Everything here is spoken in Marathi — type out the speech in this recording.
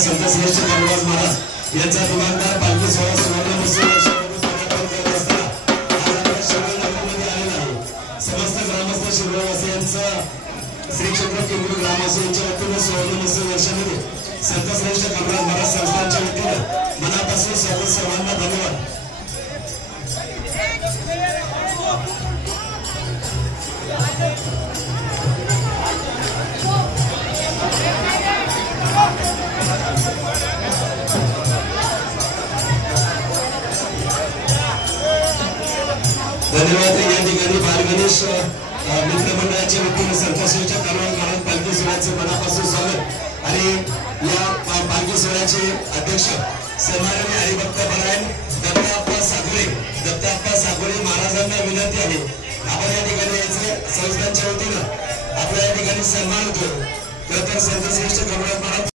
संत श्रेष्ठ गणराज महाराज यांचा दिवंगत पालखी सोहळा सुवर्ण महोत्सव समस्त ग्रामस्थ शिरोळवासियांचा श्री क्षेत्र केंद्र ग्रामवासियांच्या वतीने सुवर्ण महोत्सव वर्षामध्ये संत श्रेष्ठ गणराज महाराज संस्थानच्या वतीने मनापासून सर्वांना धन्यवाद। धन्यवाद। या ठिकाणी बालगणेश मित्रमंडळाच्या वतीने संतश्रेष्ठ गणराज महाराज पालखी सोहळ्याचे मनापासून स्वागत आणि या पालखी सोहळ्याचे अध्यक्ष सन्माननीय हरिभक्त परायण दत्ताप्पा सागोळे महाराजांना विनंती आहे आपण या ठिकाणी याचे संस्थांच्या वतीनं आपल्या या ठिकाणी सन्मान होतो। खरं तर संतश्रेष्ठ गणराज महाराज